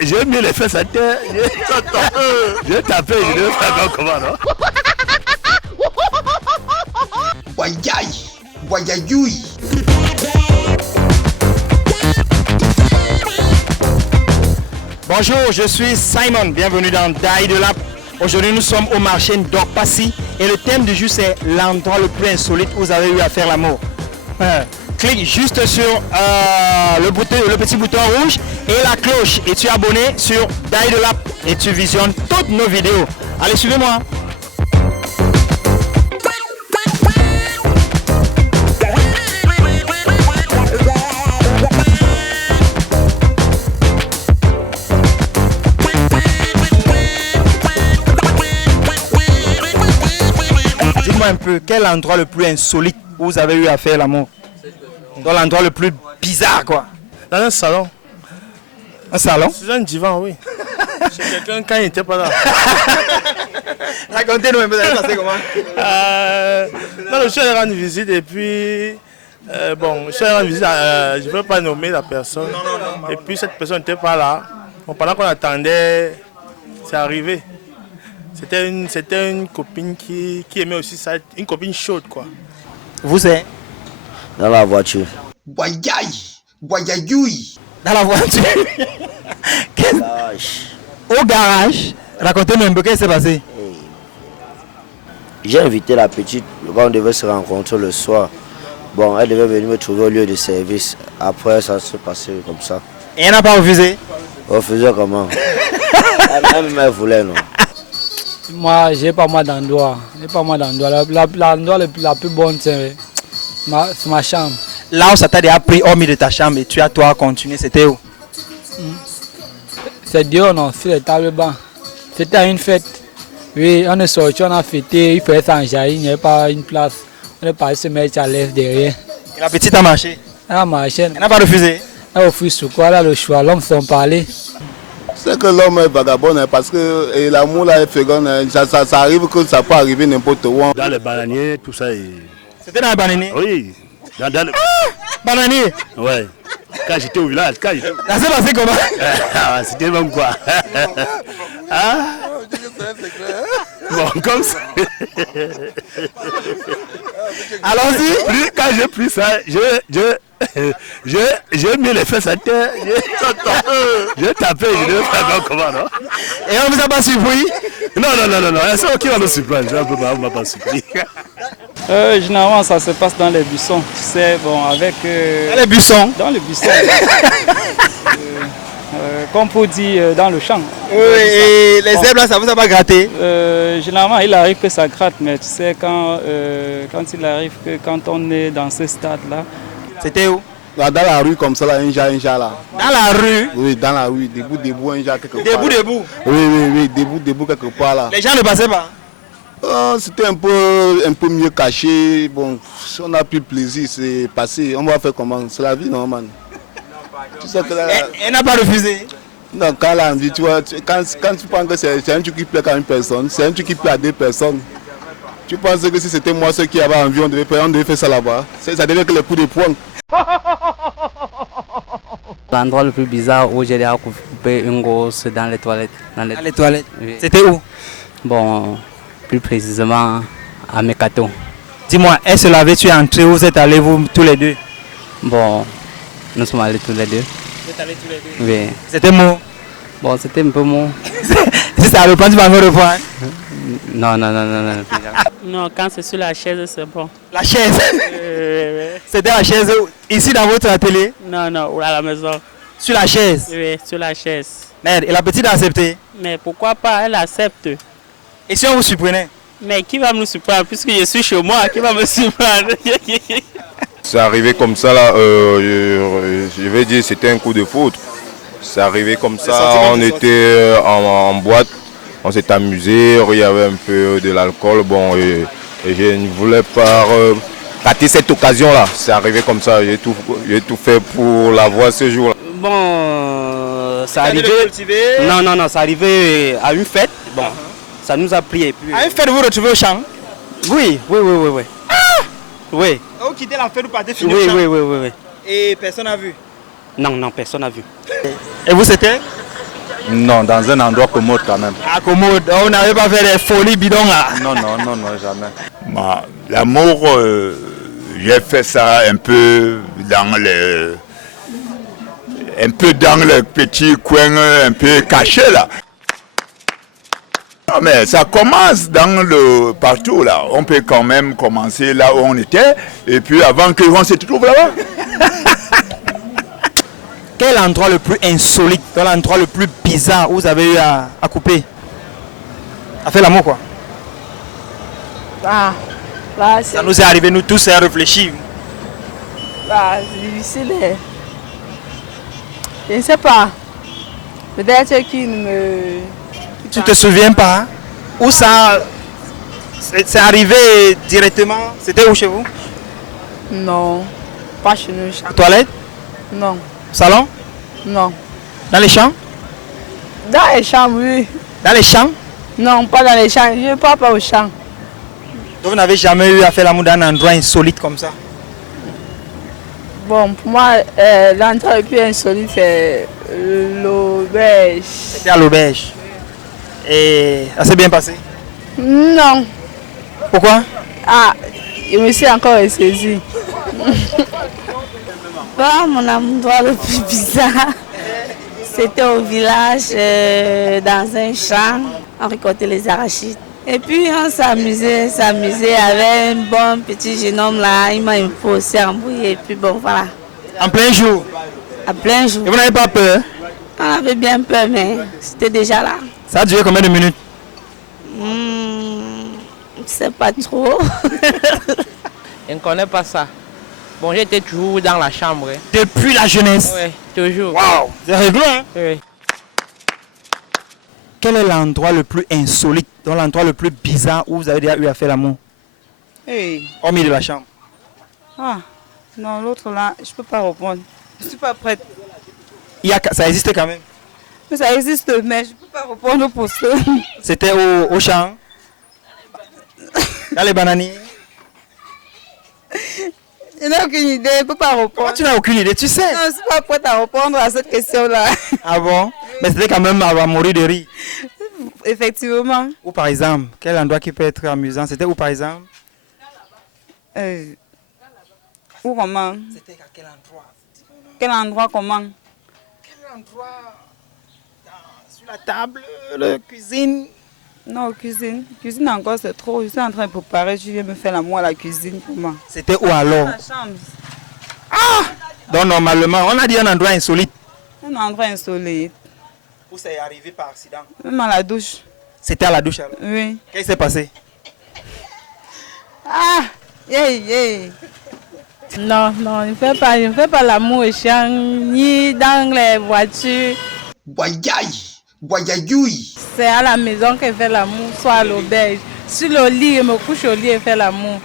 j'ai mis les fesses à terre, j'ai tapé, je ne sais pas comment, non? Wayai, Wayayoui. Bonjour, je suis Simon, bienvenue dans Die de Lap. Aujourd'hui nous sommes au marché d'Orpassi et le thème du jour c'est l'endroit le plus insolite où vous avez eu à faire l'amour. Clique juste sur le petit bouton rouge et la cloche et tu es abonné sur Die de Lap et tu visionnes toutes nos vidéos. Allez, suivez-moi. Dites-moi un peu, quel est l'endroit le plus insolite où vous avez eu à faire l'amour? Dans l'endroit le plus bizarre, quoi. Dans un salon. Un salon? C'est un divan, oui. C'est quelqu'un quand il n'était pas là. Racontez-nous un peu, ça s'est passé comment? Non, je suis allé rendre visite et puis... je suis allé rendre visite, je ne veux pas nommer la personne. Non, et puis cette personne n'était pas là. Bon, pendant qu'on attendait, c'est arrivé. C'était une copine qui aimait aussi ça, une copine chaude, quoi. Vous êtes? Dans la voiture. Wayai, Wayayoui. Dans la voiture? Au garage? Racontez-nous un peu, qu'est-ce qui s'est passé? J'ai invité la petite, quand on devait se rencontrer le soir. Bon, elle devait venir me trouver au lieu de service. Après, ça s'est passé comme ça. Et elle n'a pas refusé? Refusé comment? Elle voulait, non? Moi, j'ai pas mal d'endroits. L'endroit la plus bonne, c'est ma chambre. Là où ça t'a déjà pris hormis de ta chambre et tu as toi à continuer, c'était où? C'est dehors, non, sur les tables bancs. C'était à une fête. Oui, on est sorti, on a fêté, il fallait s'enjailler, il n'y avait pas une place. On est parti se mettre à l'aise derrière. Et la petite a marché? Elle a marché. Elle n'a pas refusé? Elle a refusé sur quoi? Elle a le choix, l'homme s'en parlait. C'est que l'homme est vagabond parce que l'amour là est fécond, ça arrive que ça peut arriver n'importe où. Dans les bananiers, tout ça. C'était dans les bananiers? Oui. Dans le... Bananier? Ouais. Quand j'étais au village, Ça s'est passé comment? C'était même quoi. Bon, comme ça. Allons-y. Quand j'ai pris ça, j'ai mis les fesses à terre, j'ai tapé, je ne sais pas comment, non? Et on ne vous a pas surpris? Non, c'est qui va me surprendre, on ne m'a pas surpris. Généralement, ça se passe dans les buissons, tu sais, bon, avec... Dans les buissons? Dans les buissons. Comme pour dire, dans le champ. Oui, et les herbes là, ça vous a pas gratté? Généralement, il arrive que ça gratte, mais tu sais, quand il arrive que quand on est dans ce stade-là... C'était où? Là, dans la rue comme ça, là, un jar là. Dans la rue? Oui, dans la rue, debout, un jar quelque part. Debout? Oui, debout quelque part là. Les gens ne passaient pas? C'était un peu mieux caché. Bon, si on a plus de plaisir, c'est passé. On va faire comment? C'est la vie normale. Tu sais que là, elle n'a pas refusé? Non, quand elle a envie, tu vois, quand tu penses que c'est un truc qui plaît à une personne, c'est un truc qui plaît à deux personnes. Tu penses que si c'était moi ceux qui avaient envie, on devait faire ça là-bas. Ça devait être les coups de poing. L'endroit le plus bizarre où j'ai déjà coupé une gosse dans les toilettes. Dans les toilettes? Oui. C'était où? Bon, plus précisément à Mekato. Dis-moi, elle se lavait, tu es entré, vous êtes allés vous tous les deux? Bon, nous sommes allés tous les deux. Vous êtes allés tous les deux? Oui. C'était mou? Bon, c'était un peu mou. Si ça reprend, tu vas me reprendre? Non. Non, quand c'est sur la chaise, c'est bon. La chaise? C'était la chaise ici dans votre atelier? Non, à la maison. Sur la chaise? Oui, sur la chaise. Merde, et la petite a accepté? Mais pourquoi pas, elle accepte. Et si on vous surprenait? Mais qui va me surprendre? Puisque je suis chez moi, qui va me surprendre? C'est arrivé comme ça là, je vais dire c'était un coup de foudre. C'est arrivé comme ça, on était en boîte, on s'est amusé, il y avait un peu de l'alcool, bon, et je ne voulais pas rater cette occasion là. C'est arrivé comme ça, j'ai tout fait pour la voir ce jour là. Bon, ça arrivait. Non, ça arrivait à une fête. Bon, ça nous a pris et puis. À une fête, vous retrouvez au champ? Oui. Ah! Oui. Vous quittez la fête, vous partez finir au champ? Oui. Et personne n'a vu? Non, personne n'a vu. Et vous, c'était? Non, dans un endroit commode quand même. Ah, commode, on n'avait pas fait des folies bidons là. Non, jamais. L'amour, j'ai fait ça un peu dans le petit coin un peu caché là. Non, mais ça commence partout là. On peut quand même commencer là où on était et puis avant qu'on se trouve là-bas. Quel est l'endroit le plus insolite, l'endroit le plus bizarre où vous avez eu à couper? À faire l'amour quoi? Là, ça nous est arrivé nous tous à réfléchir. C'est difficile. Je ne sais pas. Peut-être qu'il me... Tu ne te souviens pas? Où ça... C'est arrivé directement? C'était où chez vous? Non, pas chez nous. Toilette? Non. Salon? Non. Dans les champs? Dans les champs, oui. Dans les champs? Non, pas dans les champs. Je ne pars pas au champ. Donc vous n'avez jamais eu à faire l'amour dans un endroit insolite comme ça? Bon, pour moi, l'endroit le plus insolite, c'est l'auberge. C'était à l'auberge. Et ça s'est bien passé? Non. Pourquoi? Je me suis encore ressaisie. Mon endroit le plus bizarre, c'était au village, dans un champ, on récoltait les arachides. Et puis on s'amusait avec un bon petit jeune homme là, il m'a un peu aussi embrouillé, et puis bon voilà. En plein jour? En plein jour. Et vous n'avez pas peur? On avait bien peur, mais c'était déjà là. Ça a duré combien de minutes? Je ne sais pas trop. Je ne connais pas ça. Bon, j'étais toujours dans la chambre. Depuis la jeunesse? Oui, toujours. Waouh, c'est rigolo, hein? Oui. Quel est l'endroit le plus insolite, l'endroit le plus bizarre où vous avez déjà eu à faire l'amour? Hormis de la chambre. Non, l'autre là, je ne peux pas répondre. Je ne suis pas prête. Ça existe quand même? Mais ça existe, mais je ne peux pas répondre pour ça. C'était au champ? Dans les bananiers? Je n'ai aucune idée, je ne peux pas répondre. Pourquoi tu n'as aucune idée, tu sais? Non, je ne suis pas prête à répondre à cette question-là. Ah bon? Mais c'était quand même à mourir de rire. Effectivement. Ou par exemple, quel endroit qui peut être amusant? C'était où par exemple? Où comment? C'était à quel endroit? Quel endroit comment? Quel endroit? Sur la table, la cuisine? Non, cuisine. Cuisine encore, c'est trop. Je suis en train de préparer. Je viens me faire l'amour à la cuisine. Comment? C'était où alors? Dans la chambre. Donc normalement, on a dit un endroit insolite. Un endroit insolite. Où c'est arrivé par accident? Même à la douche. C'était à la douche alors? Oui. Qu'est-ce qui s'est passé? Non, je ne fais pas l'amour au champ, ni dans les voitures. C'est à la maison que je fais l'amour, soit à l'auberge. Sur le lit, je me couche au lit et fais l'amour.